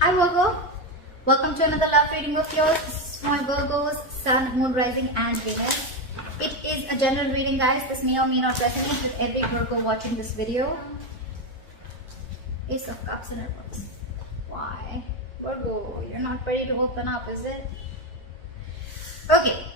Hi Virgo, welcome to another love reading of yours. This is for Virgos, Sun, Moon, Rising and Venus. It is a general reading, guys. This may or may not resonate with every Virgo watching this video. Ace of Cups in reverse. Why? Virgo, you're not ready to open up, is it? Okay,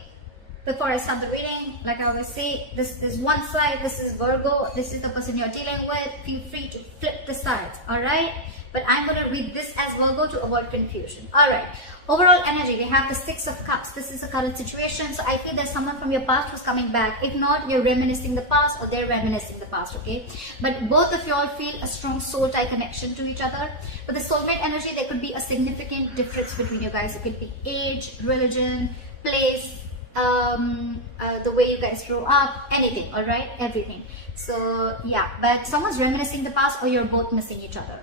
before I start the reading, like I always say, this is one side, this is Virgo, this is the person you're dealing with. Feel free to flip the sides, alright? But I'm going to read this as Virgo to avoid confusion. Alright, overall energy, we have the Six of Cups. This is a current situation, so I feel there's someone from your past who's coming back. If not, you're reminiscing the past or they're reminiscing the past, okay? But both of you all feel a strong soul-tie connection to each other. But the soulmate energy, there could be a significant difference between you guys. It could be age, religion, place, the way you guys grow up, anything, alright? Everything. So, yeah, but someone's reminiscing the past or you're both missing each other.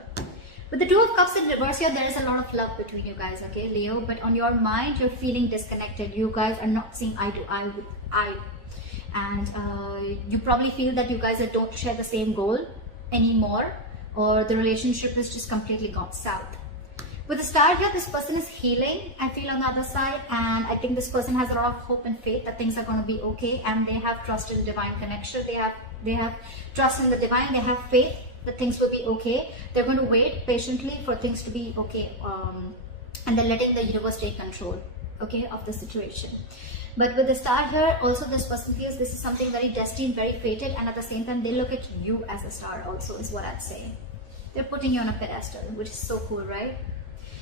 With the Two of Cups in reverse here, there is a lot of love between you guys, okay, Leo? But on your mind, you're feeling disconnected. You guys are not seeing eye to eye with eye. And you probably feel that you guys don't share the same goal anymore, or the relationship is just completely gone south. With the Star here, this person is healing, I feel, on the other side. And I think this person has a lot of hope and faith that things are going to be okay. And they have trust in the divine connection. They have trust in the divine. They have faith that things will be okay. They're going to wait patiently for things to be okay, and they're letting the universe take control, okay, of the situation. But with the Star here, also this person feels this is something very destined, very fated, and at the same time they look at you as a star also, is what I'd say. They're putting you on a pedestal, which is so cool, right?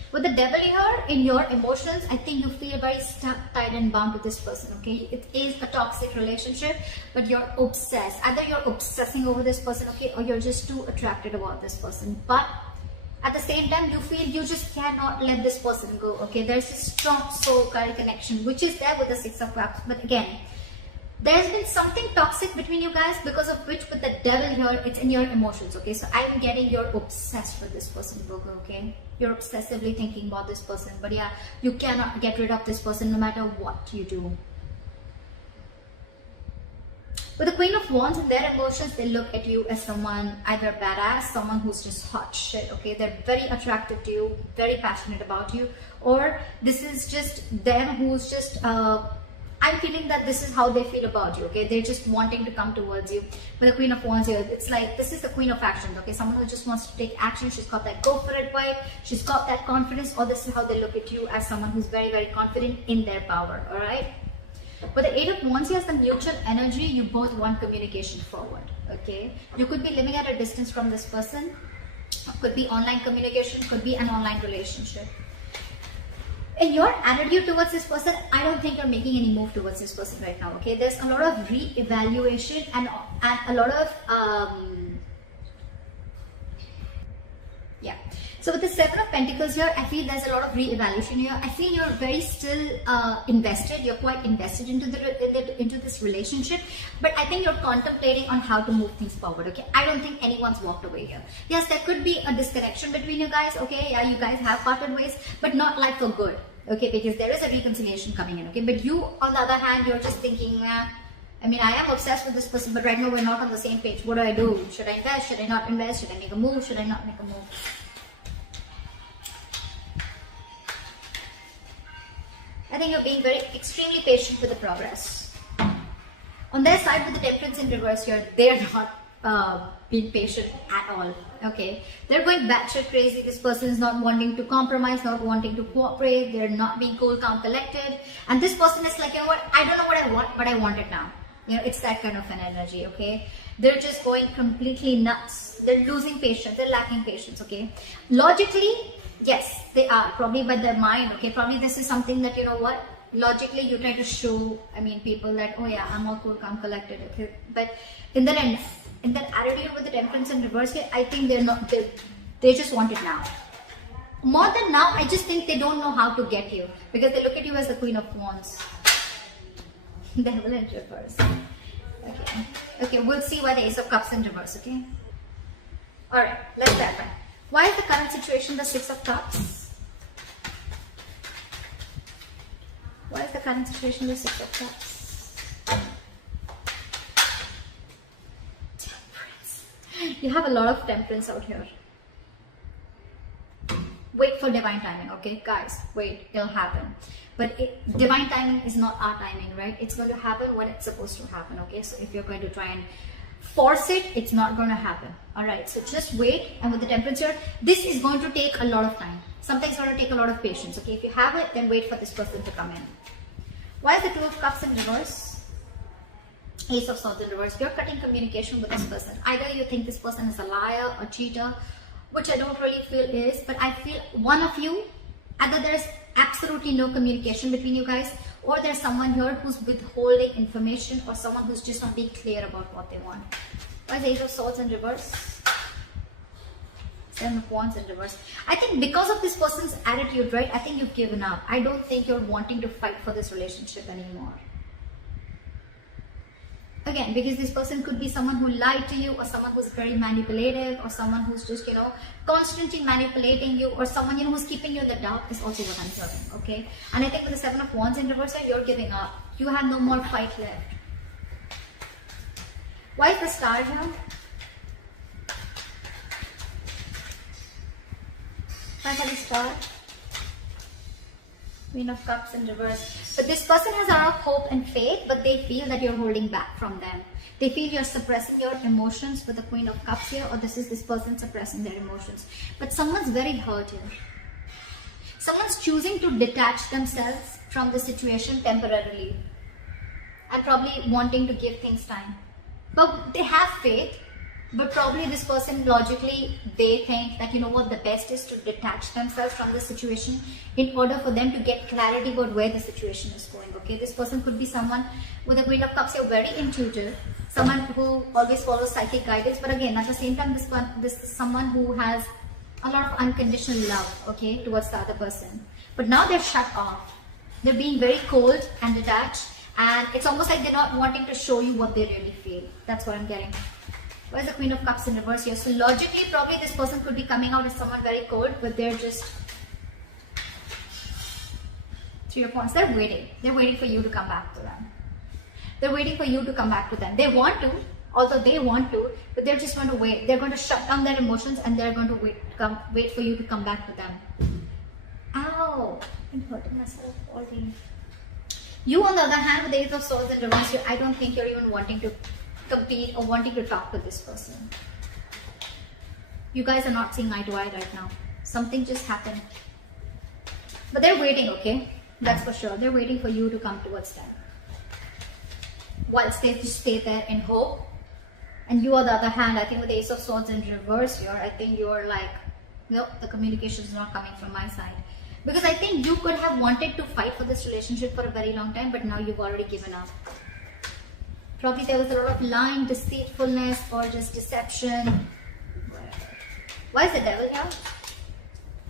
With the Devil here, in your emotions, I think you feel very stuck, tied and bound to this person, okay? It is a toxic relationship, but you're obsessed. Either you're obsessing over this person, okay, or you're just too attracted about this person. But at the same time, you feel you just cannot let this person go, okay? There's a strong soul-kind connection, which is there with the Six of Cups. But again, there's been something toxic between you guys, because of which with the Devil here, it's in your emotions, okay? So I'm getting you're obsessed with this person, Virgo, okay? You're obsessively thinking about this person, but yeah, you cannot get rid of this person no matter what you do. With the Queen of Wands, in their emotions, they look at you as someone either badass, someone who's just hot shit, okay? They're very attracted to you, very passionate about you, or this is just them who's just, I'm feeling that this is how they feel about you, okay? They're just wanting to come towards you. With the Queen of Wands here, it's like, this is the Queen of Action, okay? Someone who just wants to take action. She's got that go for it vibe. She's got that confidence, or this is how they look at you, as someone who's very, very confident in their power, all right? With the Eight of Wands here, the mutual energy, you both want communication forward, okay? You could be living at a distance from this person. Could be online communication, could be an online relationship. In your attitude towards this person, I don't think you're making any move towards this person right now, okay? There's a lot of re-evaluation and a lot of, yeah. So with the Seven of Pentacles here, I feel there's a lot of re-evaluation here. I feel you're very still invested. You're quite invested into this relationship, but I think you're contemplating on how to move things forward, okay? I don't think anyone's walked away here. Yes, there could be a disconnection between you guys, okay? Yeah, you guys have parted ways, but not like for good, okay? Because there is a reconciliation coming in, okay? But you, on the other hand, you're just thinking, I mean, I am obsessed with this person, but right now we're not on the same page. What do I do? Should I invest? Should I not invest? Should I make a move? Should I not make a move? I think you're being very extremely patient with the progress. On their side, with the Temperance in reverse here, they're not being patient at all, okay? They're going batshit crazy. This person is not wanting to compromise, not wanting to cooperate. They're not being cool, calm, collected. And this person is like, you know what, I don't know what I want, but I want it now. You know, it's that kind of an energy, okay? They're just going completely nuts. They're losing patience. They're lacking patience, okay? Logically, yes, they are. Probably by their mind, okay? Probably this is something that, you know what, logically you try to show, I mean, people that, oh yeah, I'm all cool, calm, collected, okay? But in the end, in that attitude with the Temperance in reverse here, I think they're not, they just want it now. More than now, I just think they don't know how to get you, because they look at you as the Queen of Wands. Devil in reverse. Okay. Okay, we'll see why the Ace of Cups in reverse, okay? Alright, let's clarify. Why is the current situation the Six of Cups? Why is the current situation the Six of Cups? Temperance. You have a lot of temperance out here. wait for divine timing, okay? Guys, wait, it'll happen. But divine timing is not our timing, right? It's going to happen when it's supposed to happen, okay? So if you're going to try and force it, it's not going to happen. All right, so just wait. And with the temperature, this is going to take a lot of time. Something's going to take a lot of patience, okay? If you have it, then wait for this person to come in. Why is the Two of Cups in reverse? Ace of Swords in reverse. You're cutting communication with this person. Either you think this person is a liar or cheater, which I don't really feel is, but I feel one of you, either there's absolutely no communication between you guys, or there's someone here who's withholding information, or someone who's just not being clear about what they want. Why is Ace of Swords in reverse? Seven of Wands in reverse. I think because of this person's attitude, right, I think you've given up. I don't think you're wanting to fight for this relationship anymore. Again, because this person could be someone who lied to you, or someone who's very manipulative, or someone who's just, constantly manipulating you, or someone, who's keeping you in the dark is also what I'm hearing, okay? And I think with the Seven of Wands in reverse, you're giving up. You have no more fight left. Why is the Star here? Why is the Star? Queen of Cups in reverse. But this person has a lot of hope and faith, but they feel that you're holding back from them. They feel you're suppressing your emotions with the Queen of Cups here, or this is this person suppressing their emotions. But someone's very hurt here. Someone's choosing to detach themselves from the situation temporarily and probably wanting to give things time. But they have faith. But probably this person logically, they think that, the best is to detach themselves from the situation in order for them to get clarity about where the situation is going, okay? This person could be someone with the Queen of Cups, you're very intuitive, someone who always follows psychic guidance, but again, at the same time, this is someone who has a lot of unconditional love, okay, towards the other person. But now they're shut off. They're being very cold and detached, and it's almost like they're not wanting to show you what they really feel. That's what I'm getting. Why is the Queen of Cups in reverse here? So logically, probably this person could be coming out as someone very cold, but they're just Three of Wands. They're waiting. They're waiting for you to come back to them. They're waiting for you to come back to them. They want to, although they want to, but they're just going to wait. They're going to shut down their emotions, and they're going to wait for you to come back to them. Ow! I'm hurting myself already. You, on the other hand, with the Ace of Swords in reverse, I don't think you're even wanting to compete or wanting to talk to this person. You guys are not seeing eye to eye right now. Something just happened. But they're waiting, okay? That's for sure. They're waiting for you to come towards them. Whilst they just stay there in hope. And you, on the other hand, I think with the Ace of Swords in reverse here, I think you're like, nope, the communication is not coming from my side. Because I think you could have wanted to fight for this relationship for a very long time, but now you've already given up. Probably there was a lot of lying, deceitfulness, or just deception. Why is the Devil here?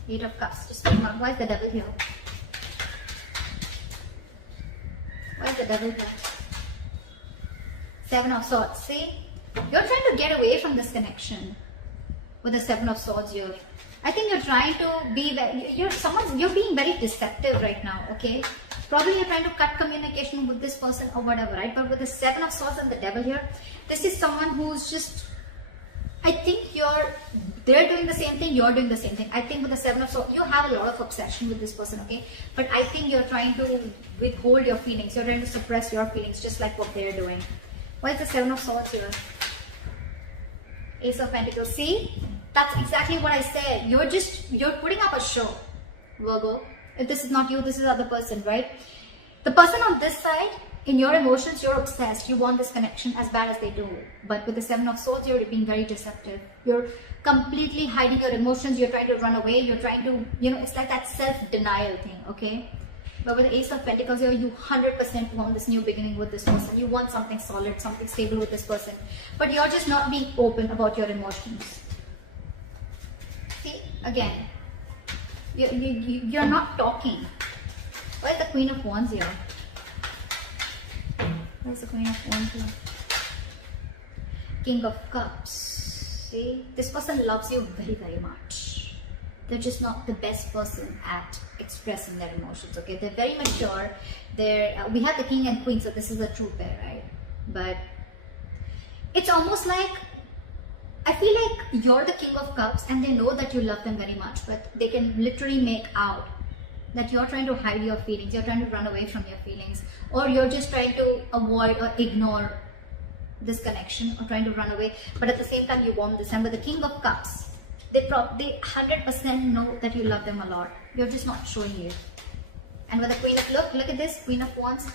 Eight of Cups. Just think about why is the Devil here? Why is the Devil here? Seven of Swords. See? You're trying to get away from this connection with the Seven of Swords here. I think you're trying to be, you're being very deceptive right now, okay? Probably you're trying to cut communication with this person or whatever, right? But with the Seven of Swords and the Devil here, this is someone who's just, I think they're doing the same thing, you're doing the same thing. I think with the Seven of Swords, you have a lot of obsession with this person, okay? But I think you're trying to withhold your feelings. You're trying to suppress your feelings, just like what they're doing. Why is the Seven of Swords here? Ace of Pentacles. See? That's exactly what I said. You're putting up a show, Virgo. If this is not you, this is the other person, right? The person on this side, in your emotions, you're obsessed. You want this connection as bad as they do. But with the Seven of Swords, you're being very deceptive. You're completely hiding your emotions. You're trying to run away. You're trying to, it's like that self-denial thing, okay? But with the Ace of Pentacles here, you 100% want this new beginning with this person. You want something solid, something stable with this person. But you're just not being open about your emotions. See, again, you're not talking. Why is the Queen of Wands here? Why is the Queen of Wands here? King of Cups. See, this person loves you very, very much. They're just not the best person at expressing their emotions, okay? They're very mature. We have the King and Queen, so this is a true pair, right? But it's almost like, I feel like you're the King of Cups and they know that you love them very much, but they can literally make out that you're trying to hide your feelings, you're trying to run away from your feelings, or you're just trying to avoid or ignore this connection, or trying to run away, but at the same time you want this. And with the King of Cups, they 100% know that you love them a lot. You're just not showing it. And with the Queen of, look at this, Queen of Wands,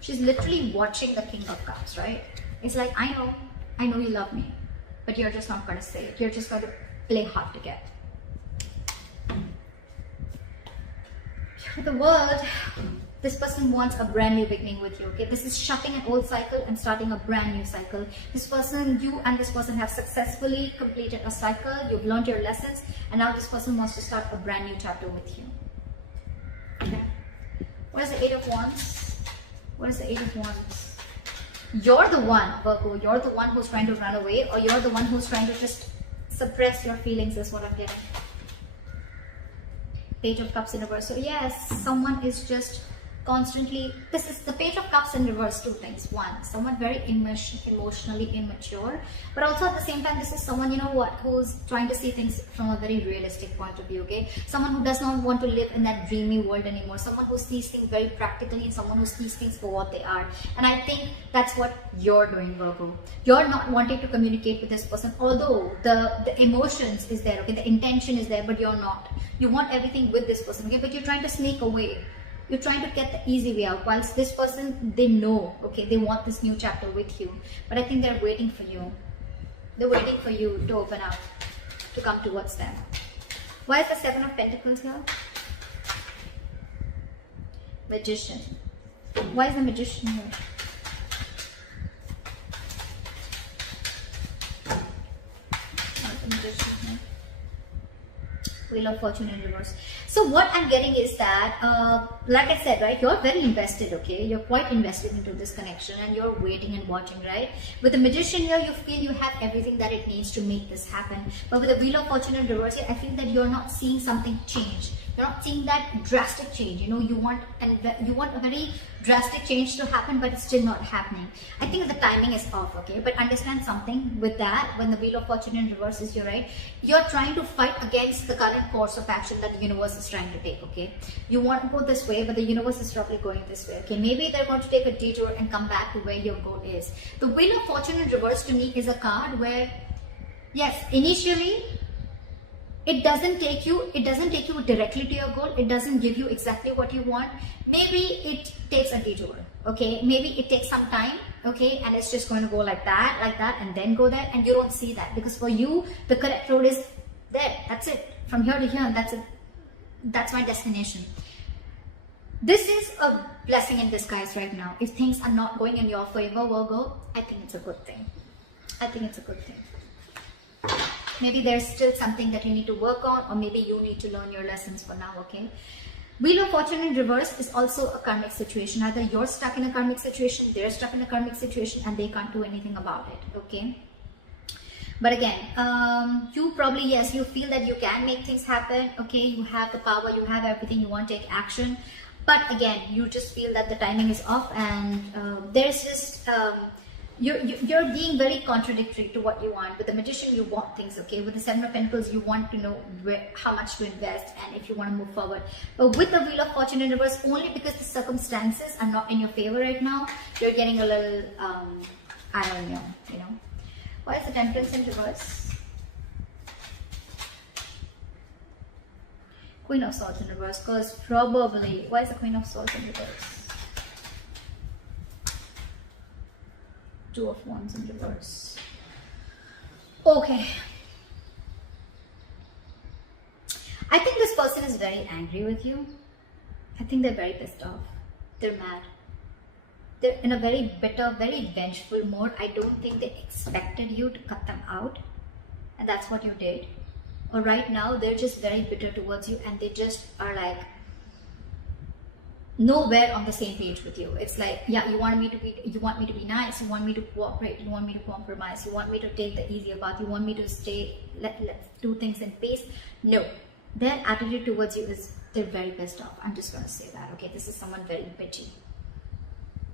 she's literally watching the King of Cups, right? It's like, I know you love me, but you're just not going to say it. You're just going to play hard to get. For the World, this person wants a brand new beginning with you, okay? This is shutting an old cycle and starting a brand new cycle. This person, you and this person have successfully completed a cycle. You've learned your lessons, and now this person wants to start a brand new chapter with you. Okay. What is the Eight of Wands? What is the Eight of Wands? You're the one, Virgo. You're the one who's trying to run away, or you're the one who's trying to just suppress your feelings, is what I'm getting. Page of Cups in reverse. So yes, someone is just constantly, this is the Page of Cups in reverse. Two things. One, someone very emotionally immature, but also at the same time, this is someone, you know what, who's trying to see things from a very realistic point of view, okay? Someone who does not want to live in that dreamy world anymore. Someone who sees things very practically, and someone who sees things for what they are. And I think that's what you're doing, Virgo. You're not wanting to communicate with this person, although the emotions is there, okay? The intention is there, but you're not. You want everything with this person, okay? But you're trying to sneak away. You're trying to get the easy way out, whilst this person, they know, okay, they want this new chapter with you. But I think they're waiting for you. They're waiting for you to open up, to come towards them. Why is the Seven of Pentacles here? Magician. Why is the Magician here? Why is the Magician here? Wheel of Fortune in reverse. So what I'm getting is that, like I said, right, you're very invested, okay? You're quite invested into this connection, and you're waiting and watching, right? With the Magician here, you feel you have everything that it needs to make this happen. But with the Wheel of Fortune in reverse here, I feel that you're not seeing something change. You're not seeing that drastic change. You know, you want a very drastic change to happen, but it's still not happening. I think the timing is off, okay? But understand something with that, when the Wheel of Fortune in reverse is here, right? You're trying to fight against the current course of action that the universe is trying to take, okay? You want to go this way, but the universe is probably going this way, okay? Maybe they're going to take a detour and come back to where your goal is. The Wheel of Fortune in reverse to me is a card where, yes, initially, it doesn't take you directly to your goal. It doesn't give you exactly what you want. Maybe it takes a detour, okay? Maybe it takes some time, okay? And it's just going to go like that, and then go there, and you don't see that, because for you, the correct road is there. That's it. From here to here, and that's it. That's my destination. This is a blessing in disguise right now. If things are not going in your favor, Virgo, I think it's a good thing. I think it's a good thing. Maybe there's still something that you need to work on, or maybe you need to learn your lessons for now, okay? Wheel of Fortune in reverse is also a karmic situation. Either you're stuck in a karmic situation, they're stuck in a karmic situation, and they can't do anything about it, okay? But again, you probably, yes, you feel that you can make things happen, okay? You have the power, you have everything, you want to take action. But again, you just feel that the timing is off, and there's just... You're being very contradictory to what you want. With the Magician, you want things, okay? With the Seven of Pentacles, you want to know how much to invest and if you want to move forward. But with the Wheel of Fortune in reverse, only because the circumstances are not in your favor right now, you're getting a little, I don't know, you know. Why is the Temperance in reverse? Queen of Swords in reverse, because probably, why is the Queen of Swords in reverse? Two of Wands in reverse. Okay. I think this person is very angry with you. I think they're very pissed off. They're mad. They're in a very bitter, very vengeful mode. I don't think they expected you to cut them out. And that's what you did. Or right now, they're just very bitter towards you, and they just are like, nowhere on the same page with you. It's like, yeah, you want me to be nice, you want me to cooperate, you want me to compromise, you want me to take the easier path, you want me to stay, let's do things in peace. No, their attitude towards you is, they're very pissed off. I'm just going to say that, okay? This is someone very bitchy.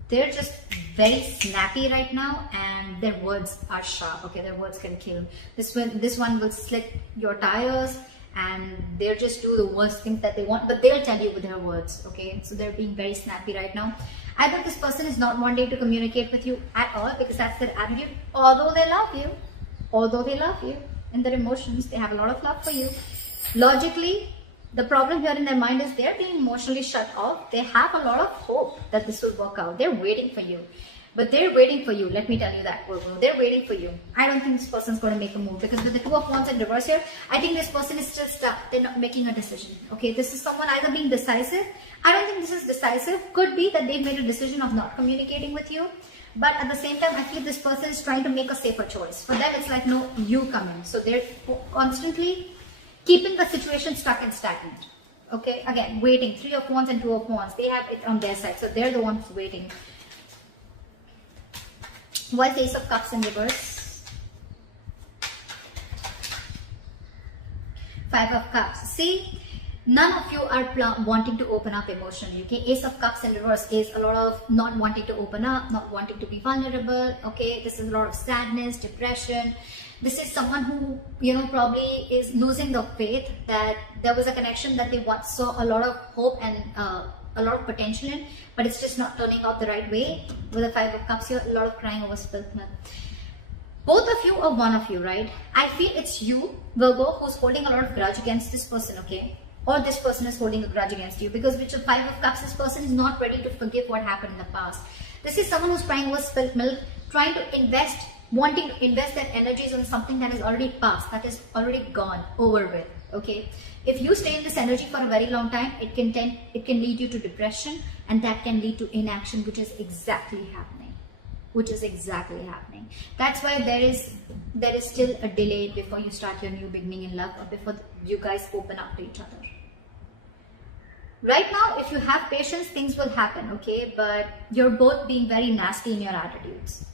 They're just very snappy right now, and their words are sharp. Okay, their words can kill. This one will slit your tires, and they'll just do the worst things that they want, but they'll tell you with their words. Okay, so they're being very snappy right now. Either this person is not wanting to communicate with you at all because that's their attitude, although they love you in their emotions, they have a lot of love for you. Logically, the problem here in their mind is they're being emotionally shut off. They have a lot of hope that this will work out. They're waiting for you. But they're waiting for you. Let me tell you that, Virgo. They're waiting for you. I don't think this person's going to make a move, because with the Two of Wands in reverse here, I think this person is still stuck. They're not making a decision. Okay, this is someone either being decisive. I don't think this is decisive. Could be that they've made a decision of not communicating with you. But at the same time, I feel this person is trying to make a safer choice. For them, it's like, no, you come in. So they're constantly keeping the situation stuck and stagnant. Okay, again, waiting. Three of Wands and Two of Wands. They have it on their side. So they're the ones waiting. Why is Ace of Cups in reverse? Five of Cups. See, none of you are wanting to open up emotionally. Okay, Ace of Cups in reverse is a lot of not wanting to open up, not wanting to be vulnerable. Okay, this is a lot of sadness, depression. This is someone who, probably is losing the faith that there was a connection that they once saw a lot of hope and a lot of potential in, but it's just not turning out the right way. With the Five of Cups here, a lot of crying over spilled milk. Both of you or one of you, right? I feel it's you, Virgo, who's holding a lot of grudge against this person, okay? Or this person is holding a grudge against you, because with the Five of Cups, this person is not ready to forgive what happened in the past. This is someone who's crying over spilled milk, trying to invest, wanting to invest their energies on something that is already past, that is already gone, over with, okay? If you stay in this energy for a very long time, it can lead you to depression, and that can lead to inaction, which is exactly happening. That's why there is still a delay before you start your new beginning in love, or before you guys open up to each other. Right now, if you have patience, things will happen, okay? But you're both being very nasty in your attitudes.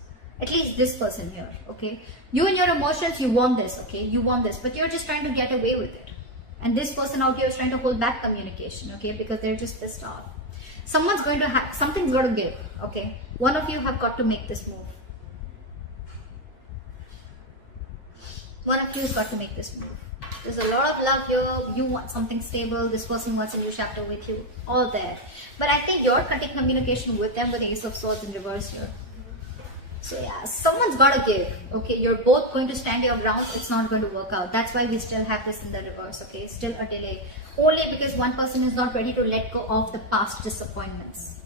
At least this person here, okay? You and your emotions, you want this, okay? You want this, but you're just trying to get away with it. And this person out here is trying to hold back communication, okay? Because they're just pissed off. Something's going to give, okay? One of you have got to make this move. One of you has got to make this move. There's a lot of love here. You want something stable. This person wants a new chapter with you. All there. But I think you're cutting communication with them with the Ace of Swords in reverse here. So yeah, someone's got to give, okay? You're both going to stand your ground. It's not going to work out. That's why we still have this in the reverse, okay? Still a delay. Only because one person is not ready to let go of the past disappointments.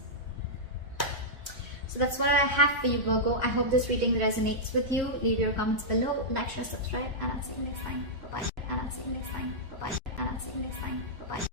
So that's what I have for you, Virgo. I hope this reading resonates with you. Leave your comments below. Like, share, subscribe. And I'll see you next time. Bye-bye.